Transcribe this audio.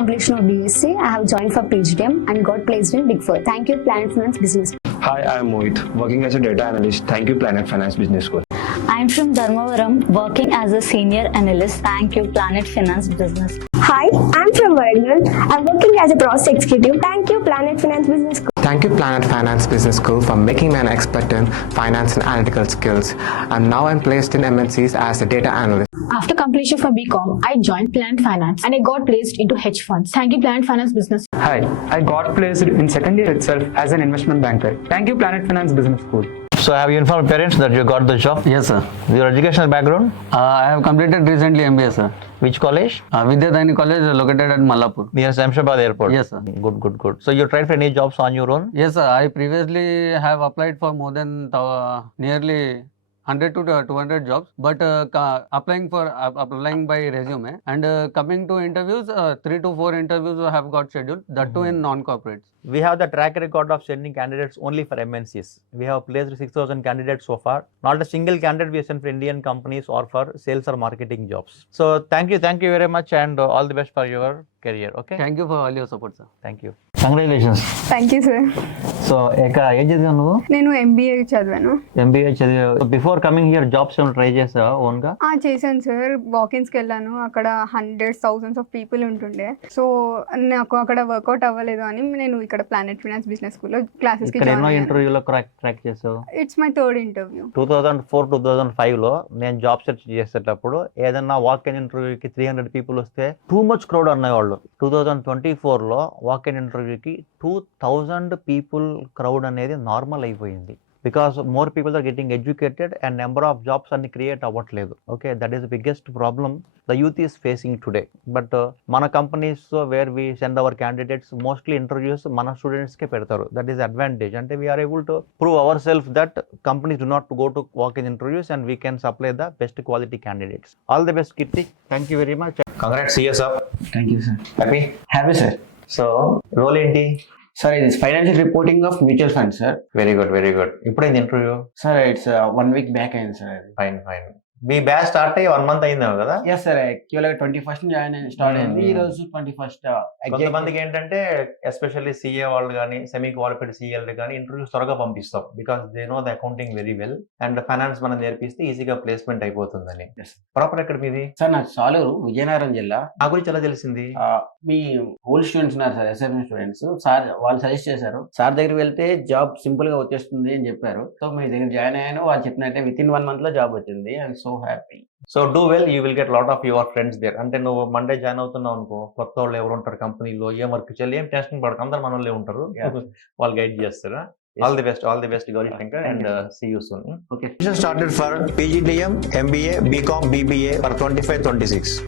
completion of BSc, I have joined for PGDM and got placed in Big Four. Thank you, Planet Finance Business. Hi, I am Mohit, working as a data analyst. Thank you, Planet Finance Business School. I'm from Dharmavaram, working as a senior analyst. Thank you, Planet Finance Business. Hi, I'm from Varangal. I'm working as a process executive. Thank you, Planet Finance Business School. Thank you, Planet Finance Business School, for making me an expert in finance and analytical skills. And now I'm placed in MNCs as a data analyst. After completion for BCom, I joined Planet Finance and I got placed into hedge funds. Thank you, Planet Finance Business. Hi, I got placed in second year itself as an investment banker. Thank you, Planet Finance Business School. So have you informed parents that you got the job? Yes, sir. Your educational background? I have completed recently MBA, sir. Which college? Vidyadhani College located at Malapur. Near Samshabad Airport? Yes, sir. Good. So you tried for any jobs on your own? Yes, sir. I previously have applied for more than nearly 100 to 200 jobs, but applying by resume and coming to interviews, 3 to 4 interviews have got scheduled, that too in non-corporates. We have the track record of sending candidates only for MNCs. We have placed 6,000 candidates so far. Not a single candidate we have sent for Indian companies or for sales or marketing jobs. So thank you very much, and all the best for your career. Okay. Thank you for all your support, sir. Thank you. Congratulations. Thank you sir. So ఏం చదివావు నువ్వు? నేను ఎంబీఏ చదివాను. ఎంబీఏ చదివావు. Before coming here jobs ఏమైనా ట్రై చేసావా ఓన్ గా? చేశాను సార్. వాకిన్స్కి వెళ్ళాను, అక్కడ హండ్రెడ్స్ థౌసండ్స్ ఆఫ్ పీపుల్ ఉంటుండే. సో నాకు అక్కడ వర్కౌట్ అవ్వలేదు అని నేను ఇక్కడ ప్లానెట్ ఫైనాన్స్ బిజినెస్ స్కూల్లో క్లాసెస్ కి జాయిన్ అయ్యాను. ఇంటర్వ్యూలో క్రాక్ చేసావు? It's my third interview. 2004-2005 లో నేను జాబ్ సెర్చ్ చేసేటప్పుడు ఏదన్నా వాక్ ఇన్ ఇంటర్వ్యూకి 300 పీపుల్ వస్తే టూ మచ్ క్రౌడ్ అన్నవాళ్ళు. 2024 లో వాక్ ఇన్ ఇంటర్వ్యూకి 2000 పీపుల్ క్రౌడ్ అనేది నార్మల్ అయిపోయింది. Because more people are getting educated and number of jobs అన్ని క్రియేట్ అవ్వట్లేదు. Okay, that is the biggest problem the youth is facing today. But మన companies where we send our candidates mostly interviews మన స్టూడెంట్స్కే పెడతారు. That is advantage. అంటే we are able to prove our self that companies do not go to walk in interviews and we can supply the best quality candidates. All the best Keerthi. Thank you very much. Congrats. See you sir. Thank you sir. Happy sir. So role ఏంటి sir? ఇది financial reporting of mutual fund sir. Very good. ఇప్పుడైంది interview? Sir it's 1 week back అయింది sir. Fine. మీ batch start అయ్యి 1 month అయిందా కదా? Yes sir. యాక్చువల్గా 21st start అయింది. ఈ రోజు 21st. కొంతమందికి ఏంటంటే ఎస్పెషల్లీ సిఏ వాళ్ళు కానీ సెమీ క్వాలిఫైడ్ సిఎల్ కానీ ఇంటర్వ్యూస్ త్వరగా పంపిస్తాం. Because they know the accounting very well and finance మనం నేర్పిస్తే ఈజీగా ప్లేస్మెంట్ అయిపోతుందని. ప్రాపర్ ఎక్కడ మీది? సార్ నాకు సాలూరు, విజయనగరం జిల్లా. నా గురించి ఎలా తెలిసింది? మీ ఓల్డ్ స్టూడెంట్స్ ఉన్నారు సార్, ఎస్ఎఫ్ఎం స్టూడెంట్స్. సార్ వాళ్ళు సజెస్ట్ చేశారు, సార్ దగ్గరికి వెళ్తే జాబ్ సింపుల్ గా వచ్చేస్తుంది అని చెప్పారు. సో మీ దగ్గర జాయిన్ అయ్యాను. వాళ్ళు చెప్పినట్టే విత్ ఇన్ 1 month లో జాబ్ వచ్చింది. And so happy. So do well, you will get lot of your friends there. అంటే నువ్వు మండే జాయిన్ అవుతున్నావు అనుకో, కొత్త వాళ్ళు ఎవరు ఉంటారు కంపెనీలో, ఏం వర్క్ చేయాలి, ఏం టెన్షన్ పడక, అందరు మన వాళ్ళే ఉంటారు. వాళ్ళు గైడ్ చేస్తారా? All the best, Gauri Shankar, and see you soon. Okay. Started for PGDM, MBA, BCom, BBA for 25-26.